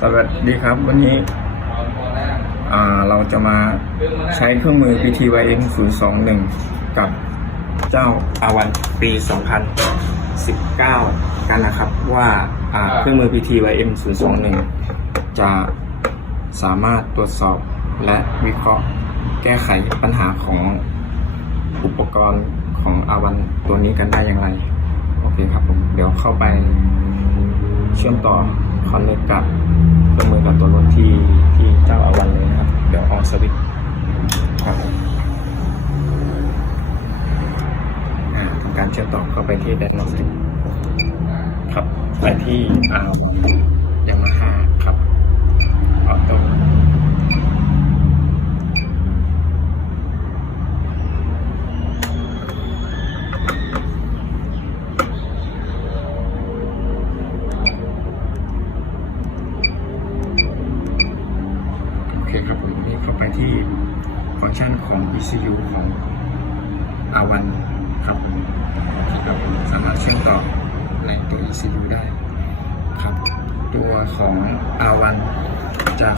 สวัสดีครับ วันนี้อ่าเราจะมาใช้เครื่องมือ PTYM 021 กับเจ้าอาวันปี 2019 กันนะครับว่าอ่าเครื่องมือ PTYM 021 จะสามารถตรวจสอบและวิเคราะห์แก้ไขปัญหาของอุปกรณ์ของอาวันตัวนี้กันได้อย่างไร โอเคครับผม เดี๋ยวเข้าไปเชื่อมต่อ คอนเนคกับเครื่องมือกับตัวรถที่ที่เจ้าอาวันเลยนะครับ เดี๋ยวออนสวิตช์ครับผมอ่าทำการเชื่อมต่อเข้าไปที่แดนนอสครับไปที่อาวันยามาฮ่า เคครับผมนี่เข้าไปที่ฟังก์ชันของ ECU ของอาวันครับผมที่ครับผมสามารถเชื่อมต่อในตัว ECU ได้ครับ ตัวของ R1 จะ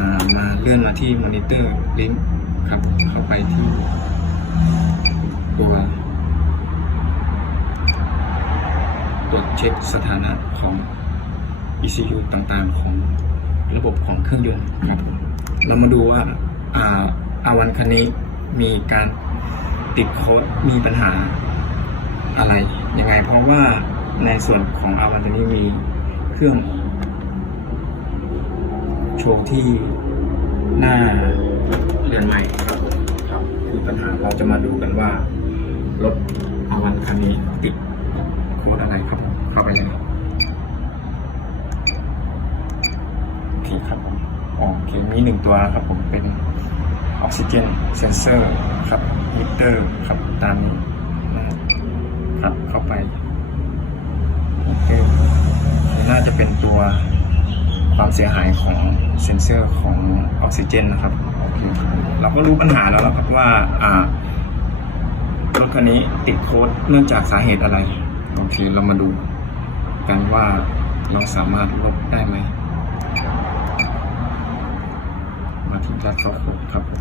ามาเลื่อนมาที่มอนิเตอร์ลิงก์ครับเข้าไปที่ตัวตรวจเช็คสถานะของ ECU ต่างๆ ของระบบของเครื่องยนต์ครับ เรามาดูว่าอ่าอาวันคันนี้มีการติดโค้ดมีปัญหาอะไรยังไง เพราะว่าในส่วนของอาวันตัวนี้มีเครื่อง โชว์ที่หน้าเรือนใหม่ครับครับมีปัญหาเราจะมาดูกันว่ารถอาวันคันนี้ติดโค้ดอะไรครับเข้าไปเลยครับโอเคครับผมโอเคมีหนึ่งตัวครับผมเป็นออกซิเจนเซนเซอร์ครับมิเตอร์ครับตามนี้นะครับเข้าไปโอเคน่าจะเป็นตัวความเสียหายของเซนเซอร์ของออกซิเจนนะครับโอเคเราก็รู้ปัญหาแล้วครับว่าอ่ารถคันนี้ติดโค้ดเนื่องจากสาเหตุอะไรโอเคเรามาดูกันว่าเราสามารถลบได้ไหม มาที่ รัดเข้าโค้ดครับผม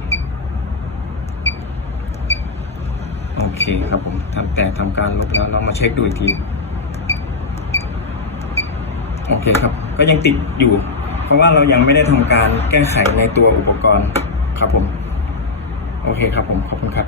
โอเคครับผมทำแต่ทำการลบแล้วเรามาเช็คดูอีกทีโอเคครับ ก็ยังติดอยู่ เพราะว่าเรายังไม่ได้ทำการแก้ไขในตัวอุปกรณ์ครับผม โอเคครับผม ขอบคุณครับ